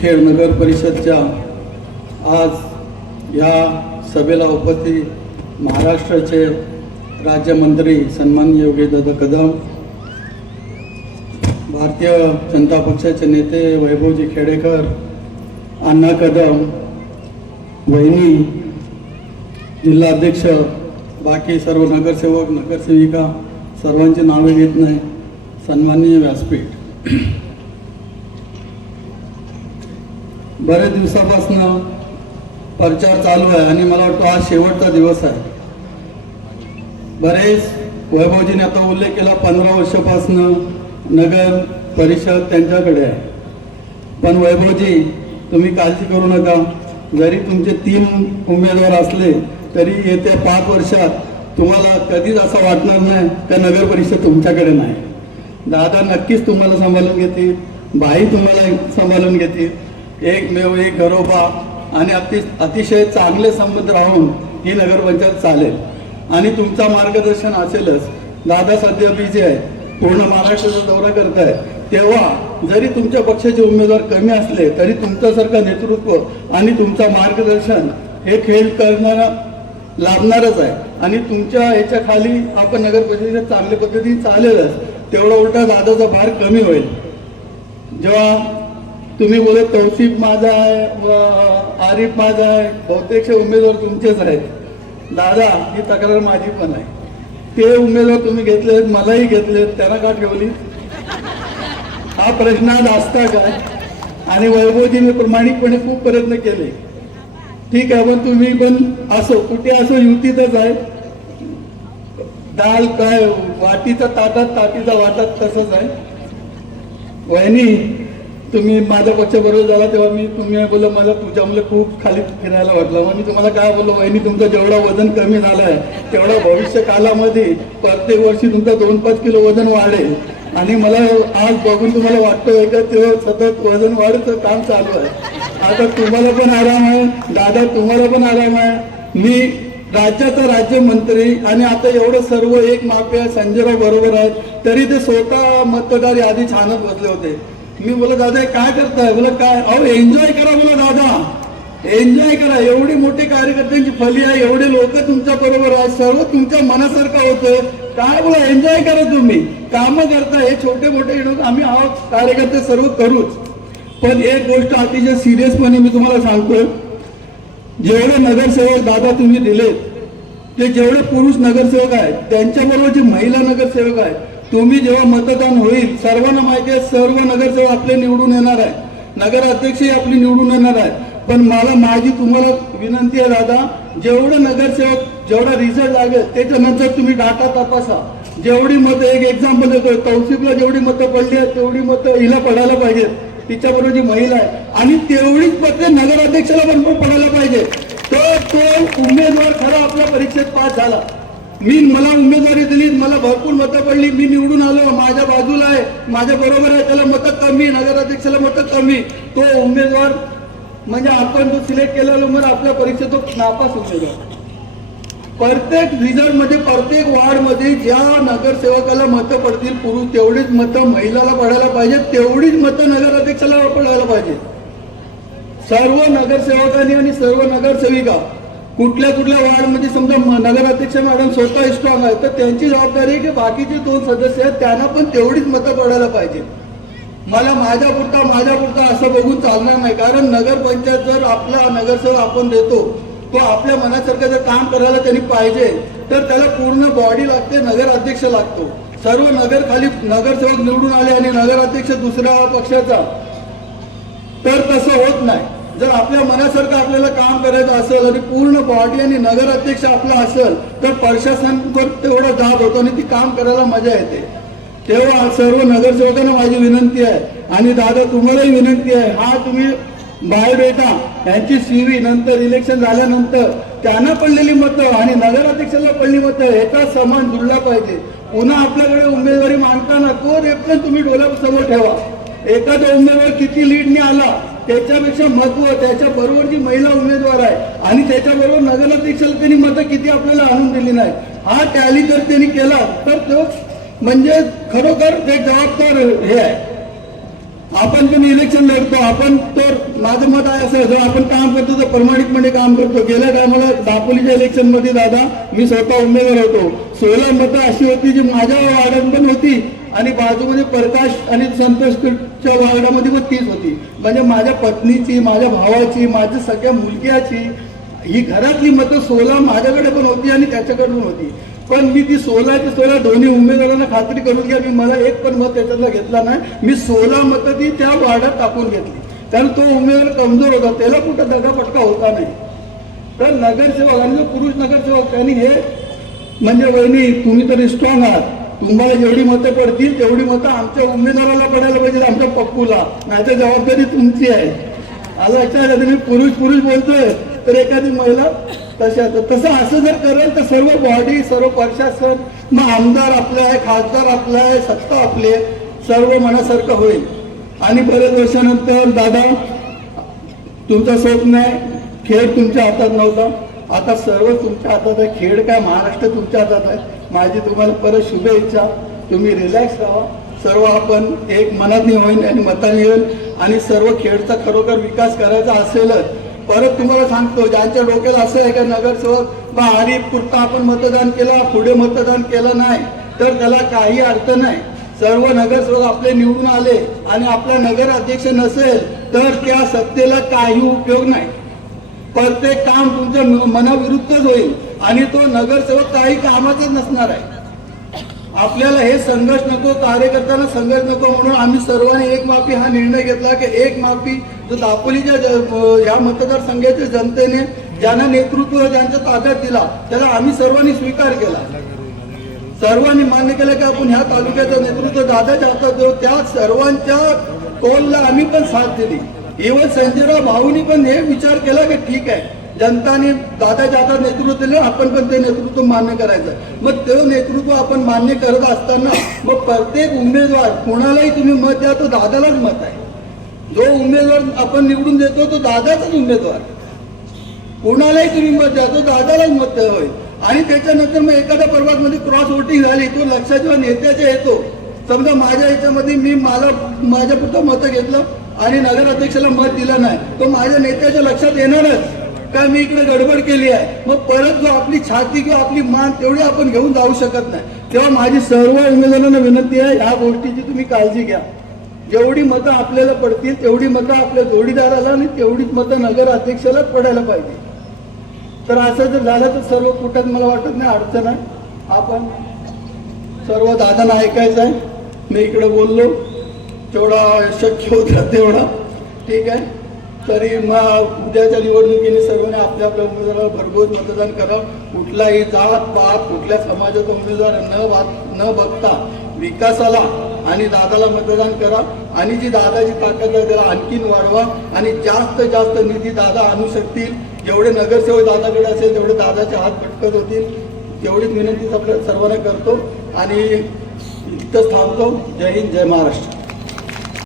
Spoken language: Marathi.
खेड नगर परिषदच्या आज या सभेला उपस्थित महाराष्ट्राचे राज्यमंत्री सन्माननीय योगीदादा कदम, भारतीय जनता पक्षाचे नेते वैभवजी खेडेकर, अण्णा कदम, वहिनी, जिल्हाध्यक्ष, बाकी सर्व नगरसेवक नगरसेविका, सर्वांची नावे घेत नाही, सन्माननीय व्यासपीठ, बरेच दिवसापासून प्रचार चालू आहे आणि मला वाटतं आज शेवटचा दिवस आहे. बरेच वैभवजीने आता उल्लेख केला 15 वर्षापासून नगर परिषद त्यांच्याकडे आहे. पण वैभवजी, तुम्ही काळजी करू नका. जरी तुमचे 3 उमेदवार असले तरी येत्या 5 वर्षात तुम्हाला कधीच असं वाटणार नाही का नगर परिषद तुमच्याकडे नाही. दादा नक्कीच तुम्हाला सांभाळून घेतील, बाई तुम्हाला सांभाळून घेतील. एकमेव एक घरोबा आणि अतिशय चांगले संबंध राहून ही नगरपंचायत चालेल आणि तुमचा मार्गदर्शन असेलच. दादा सध्या बिझी आहे, पूर्ण महाराष्ट्राचा दौरा करताय, तेव्हा जरी तुमच्या पक्षाचे उमेदवार कमी असले तरी तुमच्यासारखं नेतृत्व आणि तुमचं मार्गदर्शन हे खेळ करणारा लाभणारच आहे आणि तुमच्या याच्या खाली आपण नगर परिषदेत चांगल्या पद्धतीने चालेलच. तेवढा उलटा दादाचा भार कमी होईल. जेव्हा तुम्ही बोलत तौसिफ माझा आहे व आरिफ माझा आहे, बहुतेकचे उमेदवार तुमचेच आहेत. दादा, ही तक्रार माझी पण आहे. ते उमेदवार तुम्ही घेतलेत, मलाही घेतलेत, त्यांना का ठेवली हा प्रश्न आज असता काय? आणि वैभवजीने प्रामाणिकपणे खूप प्रयत्न केले. ठीक आहे, पण तुम्ही पण असो कुठे असो युतीतच आहे. डाल काय वाटीचा ताटात ताटीचा वाटात तसंच आहे. वहिनी, तुम्ही माझ्या पक्षाबरोबर झाला तेव्हा तुम्ही बोललो मला तुझ्यामुळे खूप खाली फिरायला वाटलं. मग मी तुम्हाला काय बोललो, वहिनी तुमचं जेवढं वजन कमी झालं आहे तेवढं भविष्य कालामध्ये प्रत्येक वर्षी तुमचं 2-5 किलो वजन वाढेल. आणि मला आज बघून तुम्हाला वाटतं का तेव्हा सतत वजन वाढचं काम चालू आहे. आता तुम्हाला पण आराम आहे दादा, तुम्हाला पण आराम आहे. मी राज्याचा राज्यमंत्री आणि आता एवढं सर्व एक माफिया संजयराव बरोबर आहेत, तरी ते स्वतः मतदार यादी छानत बसले होते. मी बोला दादा काय करताय? बोला काय, अहो एन्जॉय करा. बोला दादा एन्जॉय करा. एवढी मोठी कार्यकर्त्यांची फली आहे, एवढे लोक तुमच्या बरोबर आहेत, सर्व तुमच्या मनासारखं होतं. काय बोला एन्जॉय करा. तुम्ही कामं करता, हे छोटे मोठे आम्ही आहोत कार्यकर्ते सर्व करूच. पण एक गोष्ट अतिशय सिरियसपणे मी तुम्हाला सांगतोय, जेवढे नगरसेवक दादा तुम्ही दिलेत ते जेवढे पुरुष नगरसेवक आहेत त्यांच्याबरोबर जे महिला नगरसेवक आहेत, तुम्ही जेव्हा मतदान होईल सर्वांना माहिती आहे सर्व नगरसेवक आपले निवडून येणार आहे, नगराध्यक्षही आपली निवडून येणार आहे. पण माझी तुम्हाला विनंती आहे दादा, जेवढे नगरसेवक जेवढा रिझल्ट लागेल त्याच्यानंतर तुम्ही डाटा तपासा. जेवढी मतं, एक एक्झाम्पल देतोय, तौसिफला जेवढी मतं पडली आहेत तेवढी मतं हिला पडायला पाहिजेत, तिच्याबरोबर जी महिला आहे, आणि तेवढीच मतं नगराध्यक्षाला पण पडायला पाहिजे. तर तो उमेदवार खरा आपल्या परीक्षेत पास झाला. मला उमेदवारी दिली, मला भरपूर मतं पडली, मी निवडून आलो, माझ्या बाजूला आहे, माझ्या बरोबर आहे, त्याला मतं कमी, नगराध्यक्षाला मतं कमी, तो उमेदवार म्हणजे आपण जो सिलेक्ट केलेला उमेदवार आपल्या परीक्षेत तो नापास उमेदवार. प्रत्येक रिझल्ट मध्ये प्रत्येक वार्ड मध्ये ज्या नगरसेवकाला मतं पडतील पुरुष तेवढीच मतं महिलाला पडायला पाहिजे, तेवढीच मतं नगराध्यक्षाला पडायला पाहिजे. सर्व नगरसेवकांनी आणि सर्व नगरसेविका कुठल्या वार्डमध्ये समजा नगराध्यक्ष मॅडम स्वतः स्ट्रॉंग आहे तर त्यांची जबाबदारी आहे की बाकीचे 2 सदस्य आहेत त्यांना पण तेवढीच मतं पडायला पाहिजे. मला माझ्यापुरता असं बघून चालणार नाही. कारण नगरपंचायत जर आपला नगरसेवक आपण देतो तो आपल्या मनासारखं जर काम करायला त्यांनी पाहिजे तर त्याला पूर्ण बॉडी लागते, नगराध्यक्ष लागतो. सर्व नगरसेवक निवडून आले आणि नगराध्यक्ष दुसऱ्या पक्षाचा, तर तसं होत नाही. जर आपल्या मनासारखं आपल्याला काम करायचं असेल आणि पूर्ण बॉडी आणि नगराध्यक्ष आपला असेल तर प्रशासनावर तेवढा दाब होतो आणि ती काम करायला मजा येते. तेव्हा सर्व नगरसेवकांना माझी विनंती आहे आणि दादा तुम्हालाही विनंती आहे, हा तुम्ही बायोडेटा यांची CV नंतर इलेक्शन झाल्यानंतर त्यांना पडलेली मतं आणि नगराध्यक्षाला पडली मतं याचा समान जुळला पाहिजे. पुन्हा आपल्याकडे उमेदवारी मागताना तो रेफरन्स तुम्ही डोळ्यासमोर ठेवा. एखादा उमेदवार किती लीडने आला त्याच्यापेक्षा महत्व त्याच्या बरोबर जी महिला उमेदवार आहे आणि त्याच्याबरोबर नगराध्यक्षाला त्यांनी मतं किती आपल्याला आणून दिली नाही, हा टॅली जर त्यांनी केला तर तो म्हणजे खरोखर ते जबाबदार हे आहे. आपण पण इलेक्शन लढतो, आपण तर माझं मत आहे असं, जो आपण काम करतो तर प्रामाणिकपणे काम करतो. गेल्या टायमाला दापोलीच्या इलेक्शन मध्ये दादा मी स्वतः उमेदवार होतो. 16 मतं अशी होती जी माझ्या वार्डात पण होती आणि बाजूमध्ये प्रकाश आणि संतोषच्या वार्डामध्ये पण 30 होती. म्हणजे माझ्या पत्नीची, माझ्या भावाची, माझ्या सगळ्या मुलग्याची, ही घरातली मतं 16 माझ्याकडे पण होती आणि त्याच्याकडे पण होती. पण मी ती 16 ते 16 दोन्ही उमेदवारांना खात्री करून घ्या, मी मला एक पण मत त्याच्यातला घेतला नाही. मी 16 मतं ती त्या वार्डात टाकून घेतली, कारण तो उमेदवार कमजोर होता, त्याला कुठं दगापटका होता नाही. तर नगरसेवक आणि जो पुरुष नगरसेवक त्यांनी हे म्हणजे वहिनी तुम्ही तरी स्ट्रॉंग आहात, तुम्हाला जेवढी मतं पडतील तेवढी मतं आमच्या उमेदवाराला पडायला पाहिजे, आमच्या पप्पूला, नाही तर जबाबदारी तुमची आहे. आलं लक्षात. मी पुरुष बोलतोय तर एखादी महिला तसं असं जर करेल तर सर्व बॉडी, सर्व प्रशासन, मग आमदार आपलं आहे, खासदार आपलं आहे, सत्ता आपली आहे, सर्व मनासारखं होईल. आणि बरेच वर्षानंतर दादा तुमचं स्वप्न आहे, खेळ तुमच्या हातात नव्हता, आता सर्व तुमच्या हातात आहे. खेळ काय महाराष्ट्र तुमच्या हातात आहे. माझी तुम्हाला परत शुभेच्छा. तुम्ही रिलॅक्स राहा. सर्व आपण एक मनातनी होईल आणि मताने येईल आणि सर्व खेळचा खरोखर विकास करायचा असेलच. परत तुम्हाला सांगतो, ज्यांच्या डोक्याला असं आहे का नगरसेवक बा हरीफ पुरता आपण मतदान केला, पुढे मतदान केलं नाही, तर त्याला काही अर्थ नाही. सर्व नगरसेवक आपले निवडून आले आणि आपला नगर अध्यक्ष नसेल तर त्या सत्तेला काही उपयोग नाही. प्रत्येक काम तुमच्या मनाविरुद्धच होईल आणि तो नगरसेवक काही कामाचच नसणार आहे. आपल्याला हे संघर्ष नको, कार्यकर्त्यांना संघर्ष नको, म्हणून आम्ही सर्वांनी एक माफी हा निर्णय घेतला की एक माफी जो दापोलीच्या या मतदारसंघाच्या जनतेने ज्यांना नेतृत्व ज्यांच्या ताब्यात दिला त्याला आम्ही सर्वांनी स्वीकार केला. सर्वांनी मान्य केलं की आपण ह्या तालुक्याचं नेतृत्व दादाच्या हातात देऊ. त्या सर्वांच्या कौलला आम्ही पण साथ दिली. इव्हन संजयराव भाऊनी पण हे विचार केला की ठीक आहे, जनताने दादाच्या हातात नेतृत्व दिलं, आपण पण ते नेतृत्व मान्य करायचं. मग ते नेतृत्व आपण मान्य करत असताना मग प्रत्येक उमेदवार कोणालाही तुम्ही मत द्या तो दादालाच मत आहे. जो उमेदवार आपण निवडून देतो तो दादाचाच उमेदवार. कोणालाही तुम्ही मत द्या तो दादालाच मत होईल. आणि त्याच्यानंतर मग एखाद्या पर्वामध्ये क्रॉस वोटिंग झाली, तो लक्षात जेव्हा नेत्याच्या येतो, समजा माझ्या याच्यामध्ये मी माझ्या पुरतं मतं घेतलं आणि नगर अध्यक्षाला मत दिलं नाही, तो माझ्या नेत्याच्या लक्षात येणारच काय मी इकडे गडबड केली आहे. मग परत जो आपली छाती किंवा आपली मान तेवढी आपण घेऊन जाऊ शकत नाही. तेव्हा माझी सर्व उमेदवारांना विनंती आहे, ह्या गोष्टीची तुम्ही काळजी घ्या. जेवढी मतं आपल्याला पडतील तेवढी मतं आपल्या जोडीदाराला आणि तेवढीच मतं नगर अध्यक्षालाच पडायला पाहिजे. तर असं जर झालं तर सर्व कुठं मला वाटत नाही अडचण आहे. आपण सर्व दादांना ऐकायचं आहे. मी इकडे बोललो तेवढा शक्य होता तेवढा ठीक आहे. तरी मग उद्याच्या निवडणुकीने सर्वांनी आपल्या आपल्या उमेदवाराला भरघोस मतदान करावं. कुठलाही जात पात कुठल्या समाजाचा उमेदवार न बघता विकासाला आणि दादाला मतदान करा आणि जी दादाची ताकद आहे त्याला आणखीन वाढवा आणि जास्त जास्त निधी दादा आणू शकतील. जेवढे नगरसेवक दादाकडे असेल तेवढे दादाचे हात पटकत होतील. तेवढीच विनंती आपल्या सर्वांना करतो आणि इथंच थांबतो. जय हिंद, जय महाराष्ट्र.